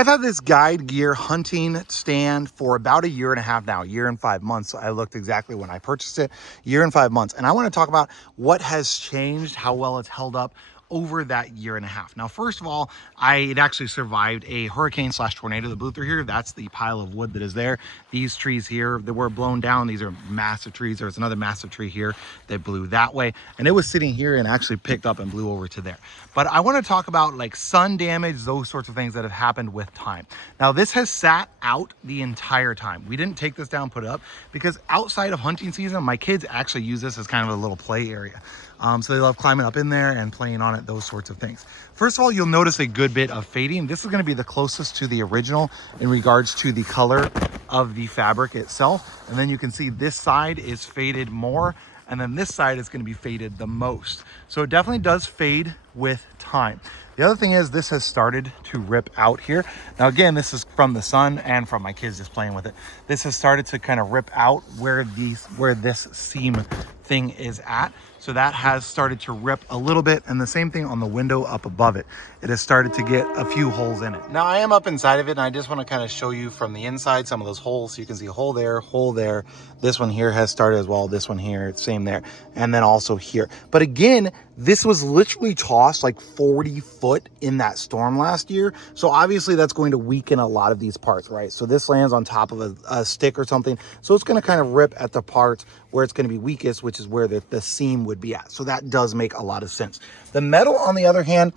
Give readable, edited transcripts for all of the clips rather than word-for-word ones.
I've had this guide gear hunting stand for about 1.5 years now, 1 year and 5 months. So I looked exactly when I purchased it, 1 year and 5 months. And I want to talk about what has changed, how well it's held up over that 1.5 years. Now, first of all, it actually survived a hurricane slash tornado that blew through here. That's the pile of wood that is there. These trees here that were blown down, these are massive trees. There's another massive tree here that blew that way. And it was sitting here and actually picked up and blew over to there. But I want to talk about like sun damage, those sorts of things that have happened with time. Now, this has sat out the entire time. We didn't take this down, put it up, because outside of hunting season, my kids actually use this as kind of a little play area. So they love climbing up in there and playing on it, those sorts of things. First of all, you'll notice a good bit of fading. This is going to be the closest to the original in regards to the color of the fabric itself. And then you can see this side is faded more, and then this side is going to be faded the most. So it definitely does fade with time. The other thing is this has started to rip out here. Now, again, this is from the sun and from my kids just playing with it. This has started to kind of rip out where this seam thing is at. So that has started to rip a little bit, and the same thing on the window up above it. It has started to get a few holes in it. Now I am up inside of it, and I just want to kind of show you from the inside some of those holes. So you can see a hole there, hole there. This one here has started as well. This one here, same there. And then also here. But again, this was literally tossed like 40 foot in that storm last year. So obviously that's going to weaken a lot of these parts, right? So this lands on top of a stick or something. So it's going to kind of rip at the parts where it's going to be weakest, which is where the seam would be at. So that does make a lot of sense. The metal, on the other hand,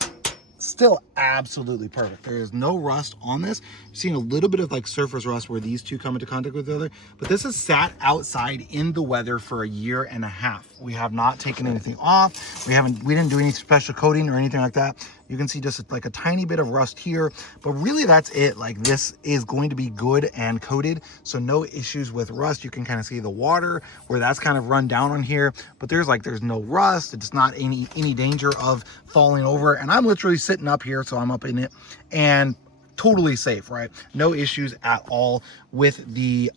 still absolutely perfect. There is no rust on this. You're seeing a little bit of like surface rust where these two come into contact with each other, but this has sat outside in the weather for 1.5 years. We have not taken anything off. We didn't do any special coating or anything like that. You can see just like a tiny bit of rust here, but really that's it. Like, this is going to be good and coated, so no issues with rust. You can kind of see the water where that's kind of run down on here, but there's no rust. It's not any danger of falling over. And I'm literally sitting up here, so I'm up in it and totally safe, right? No issues at all with the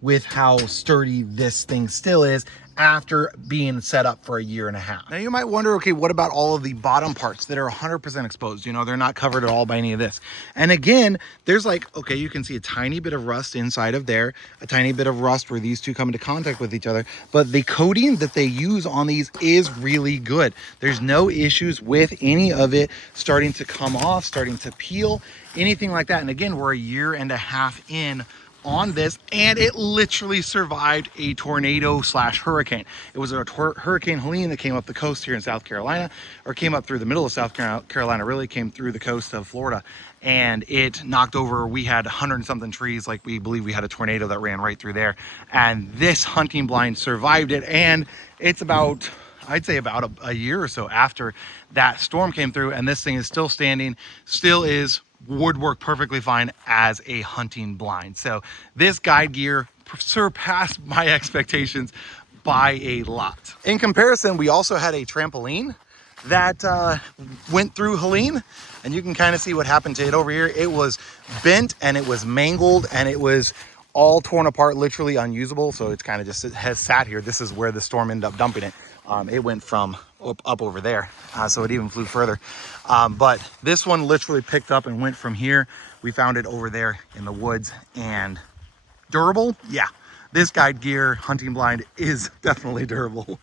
with how sturdy this thing still is after being set up for 1.5 years. Now you might wonder, okay, what about all of the bottom parts that are 100% exposed? You know, they're not covered at all by any of this. And again, there's like, okay, you can see a tiny bit of rust inside of there, a tiny bit of rust where these two come into contact with each other, but the coating that they use on these is really good. There's no issues with any of it starting to come off, starting to peel, anything like that. And again, we're 1.5 years in on this, and it literally survived a tornado slash hurricane. It was a Hurricane Helene that came up the coast here in South Carolina, or came up through the middle of South Carolina, really came through the coast of Florida, and it knocked over, we had 100 and something trees. Like, we believe we had a tornado that ran right through there, and this hunting blind survived it. And it's about, I'd say about a year or so after that storm came through, and this thing is still standing, would work perfectly fine as a hunting blind. So this guide gear surpassed my expectations by a lot. In comparison, we also had a trampoline that went through Helene, and you can kind of see what happened to it over here. It was bent and it was mangled and it was all torn apart, literally unusable. So it's kind of just, it has sat here. This is where the storm ended up dumping it. It went from up over there, so it even flew further. But this one literally picked up and went from here. We found it over there in the woods, and durable. Yeah, this guide gear hunting blind is definitely durable.